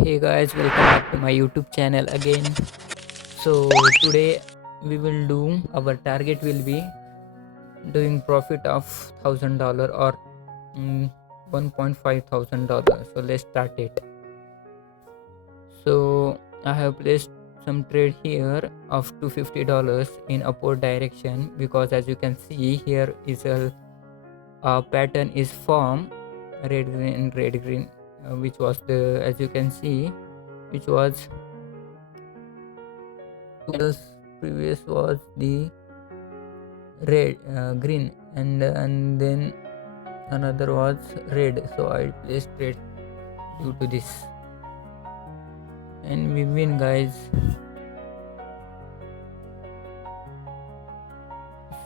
Hey guys, welcome back to my YouTube channel again. So today we will do our target will be doing profit of $1,000 or 1.5 thousand dollars. So let's start it. So I have placed some trade here of $250 in upward direction because as you can see here is a pattern is formed red green which was the as you can see which was else previous was the red green and then another was red, so I placed red due to this and we win guys.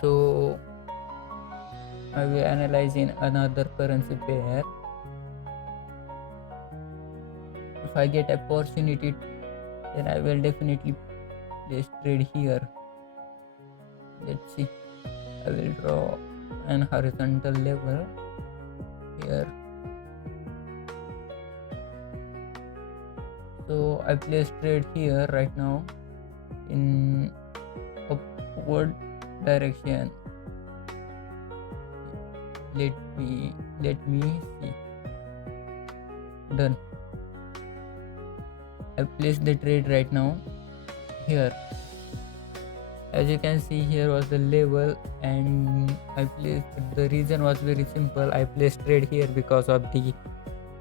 So I will analyze in another currency pair. If I get opportunity, then I will definitely place trade here. Let's see, I will draw an horizontal level here. So I place trade here right now in upward direction. Let me see. Done. I placed the trade right now here. As you can see, here was the level and I placed the reason was very simple. I placed trade here because of the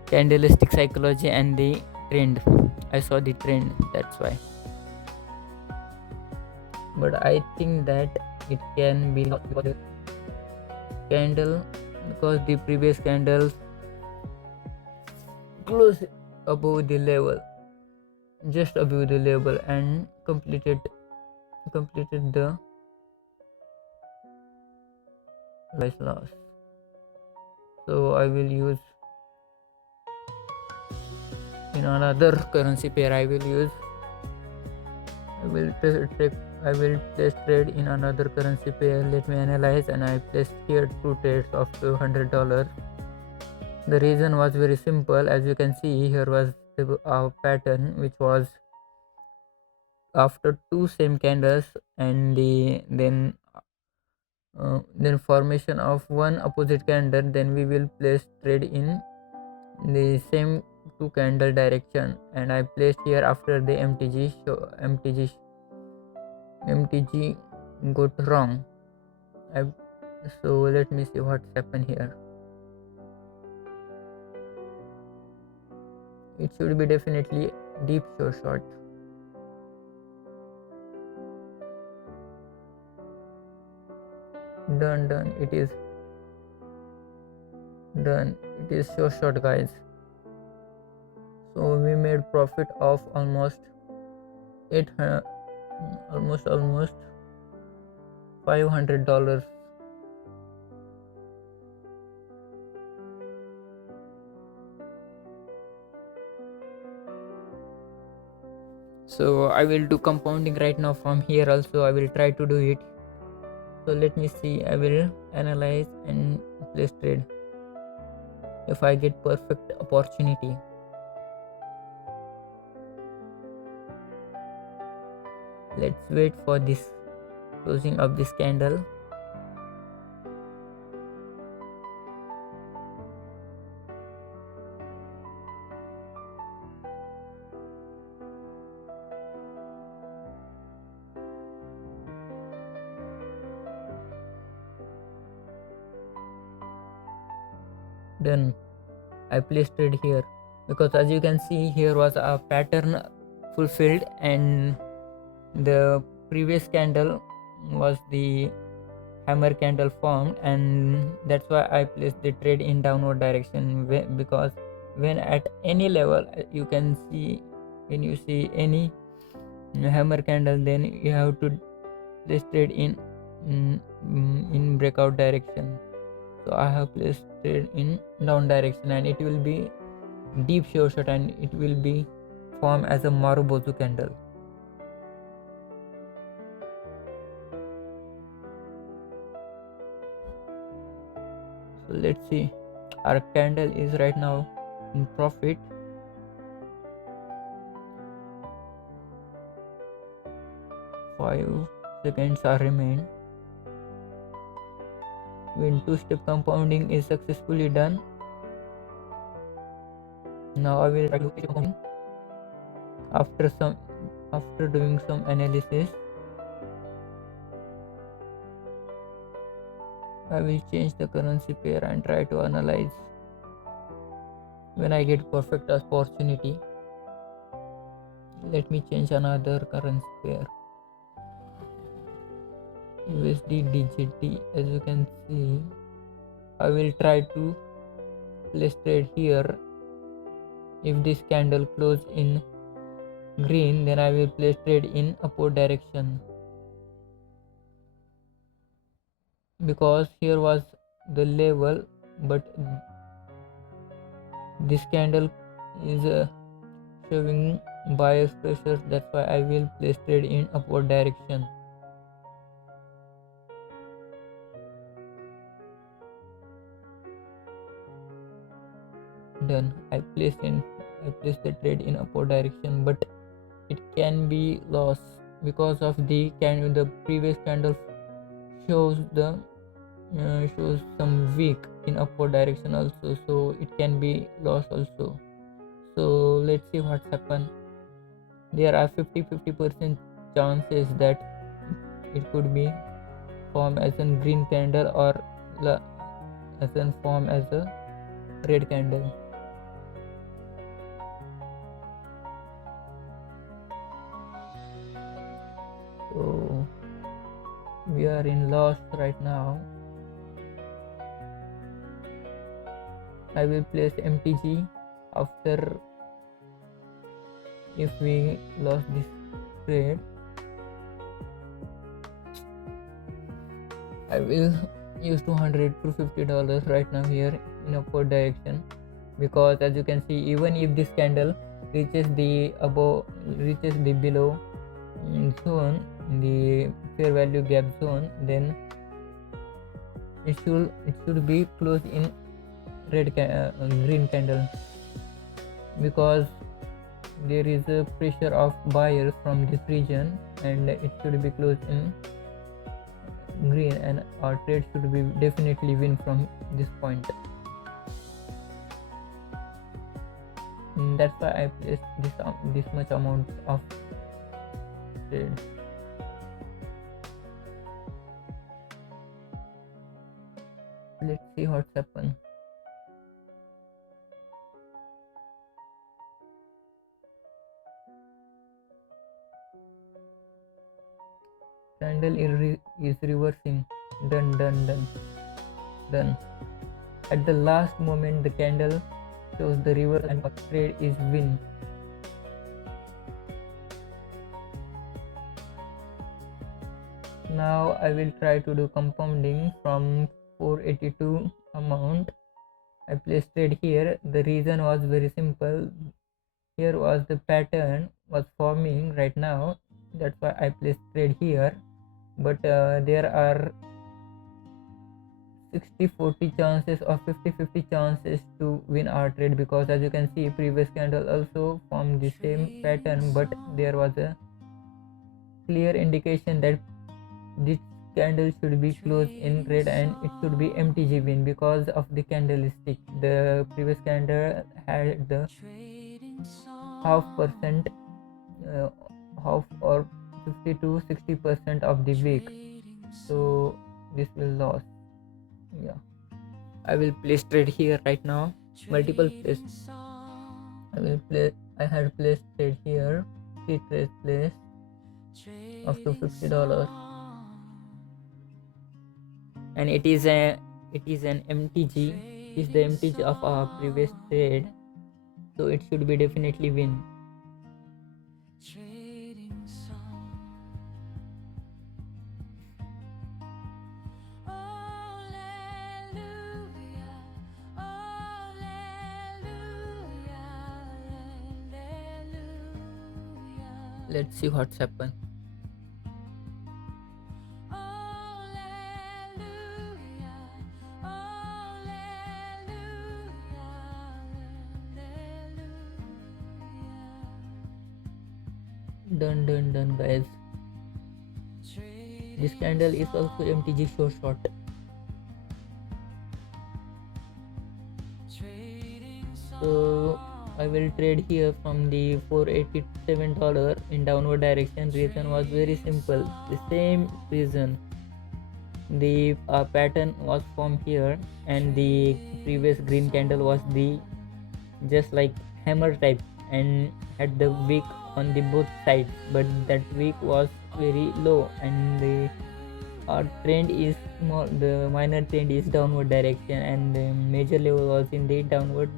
candlestick psychology and the trend. I saw the trend, that's why. But I think that it can be not because the candle, because the previous candles close above the level, just above the level, and completed the price loss. So I will use in another currency pair. I will place trade in another currency pair. Let me analyze, and I placed here two trades of $200. The reason was very simple. As you can see, here was a pattern which was after two same candles and then formation of one opposite candle, then we will place trade in the same two candle direction, and I placed here after the mtg got wrong. I So let me see what's happened here. It should be definitely deep short. Done, it is done. It is short guys. So we made profit of almost 800 almost $500. So I will do compounding right now from here also. I will try to do it. So let me see, I will analyze and place trade if I get perfect opportunity. Let's wait for this closing of this candle. Then I placed trade here because as you can see, here was a pattern fulfilled and the previous candle was the hammer candle formed, and that's why I placed the trade in downward direction. Because when at any level you can see, when you see any hammer candle, then you have to place trade in breakout direction. So I have placed trade in down direction, and it will be deep short and it will be form as a Marubozu candle. So let's see, our candle is right now in profit. 5 seconds are remain. When two-step compounding is successfully done, now I will try to keep compounding. After doing some analysis, I will change the currency pair and try to analyze. When I get perfect opportunity, let me change another currency pair. USD DJT. As you can see, I will try to place trade here. If this candle close in green, then I will place trade in upward direction, because here was the level, but this candle is showing buyer's pressure. That's why I will place trade in upward direction. Done. I place the trade in upward direction, but it can be lost because of the previous candle shows some weak in upward direction also, so it can be lost also. So let's see what's happened. There are 50% chances that it could be formed as a green candle or as a form as a red candle. So we are in loss right now. I will place MTG after if we lost this trade. I will use $200 right now here in upward direction, because as you can see, even if this candle reaches the below zone, the fair value gap zone, then it should be closed in green candle, because there is a pressure of buyers from this region and it should be closed in green, and our trade should be definitely win from this point. That's why I placed this much amount of trade. Let's see what's happened. Candle is reversing. Done. At the last moment, the candle shows the reverse and trade is win. Now I will try to do compounding from 482 amount. I placed trade here. The reason was very simple. Here was the pattern was forming right now. That's why I placed trade here. But there are 60-40 chances or 50-50 chances to win our trade, because as you can see, previous candle also formed the same pattern, but there was a clear indication that this candle should be closed in red and it should be MTG win because of the candlestick. The previous candle had the half or 50 to 60% of the wick, so this will lose. Yeah, I will place trade here right now. Multiple place. I had placed trade here. 3 trade place up to $50, and it is an MTG. It is the MTG of our previous trade, so it should be definitely win. Let's see what's happened. Done guys. This candle is also MTG short. So I will trade here from the $487 in downward direction. Reason was very simple, the same reason. The pattern was formed here, and the previous green candle was the just like hammer type and had the wick on the both sides, but that wick was very low, and the trend is small. The minor trend is downward direction, and the major level was in the downward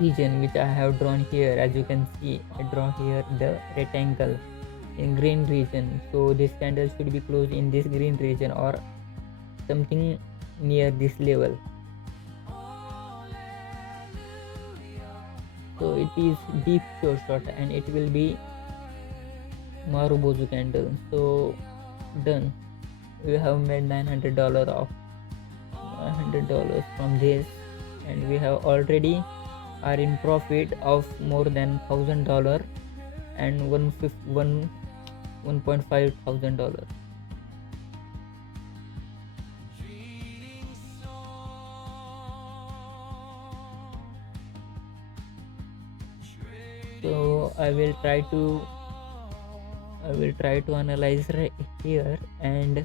region, which I have drawn here. As you can see, I draw here the rectangle in green region. So this candle should be closed in this green region or something near this level. So it is deep short and it will be Marubozu candle. So done. We have made $900 from this, and we have already are in profit of more than $1,000 and $1.5 thousand. So I will try to analyze right here, and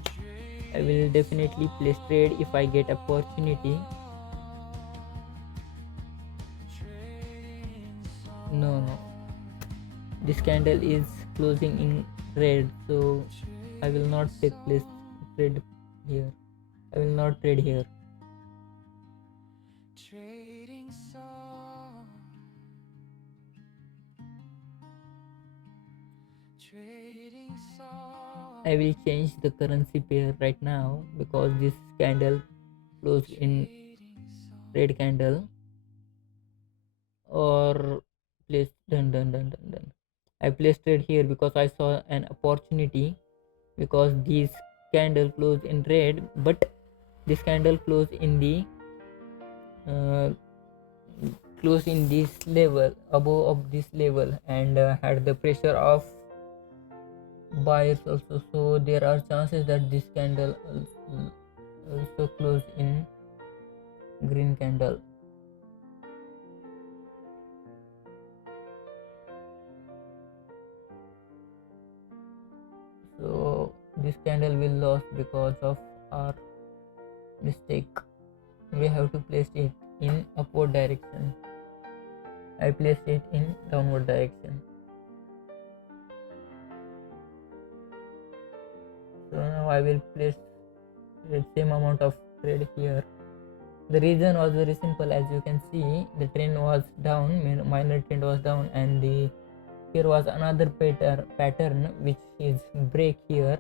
I will definitely place trade if I get opportunity. No, this candle is closing in red, so I will not take place trade here. I will not trade here. I will change the currency pair right now because this candle closed in red candle, or place done. I placed trade here because I saw an opportunity, because this candle closed in red, but this candle closed in the close in this level, above of this level, and had the pressure of buyers also. So there are chances that this candle also close in green candle. So this candle will lose because of our mistake. We have to place it in upward direction. I placed it in downward direction. So now I will place the same amount of trade here. The reason was very simple. As you can see, the trend was down, minor trend was down, and here was another pattern which is break here.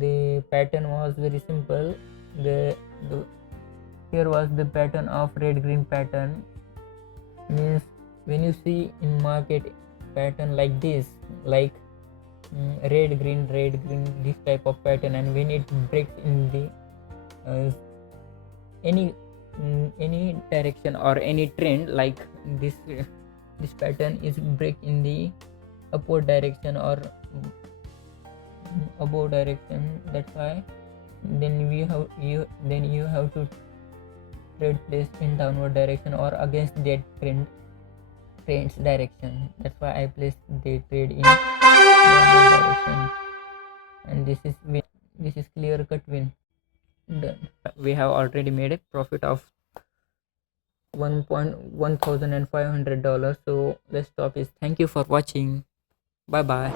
The pattern was very simple. Here was the pattern of red green pattern. Means when you see in market pattern like this, like red green, this type of pattern, and when it breaks in the any direction or any trend like this pattern is break in the upward direction or above direction. That's why then you have to trade place in downward direction or against that trend's direction. That's why I placed the trade in downward direction, and this is win. This is clear cut win. Done. We have already made a profit of $1,500. So let's stop this. Thank you for watching. Bye bye.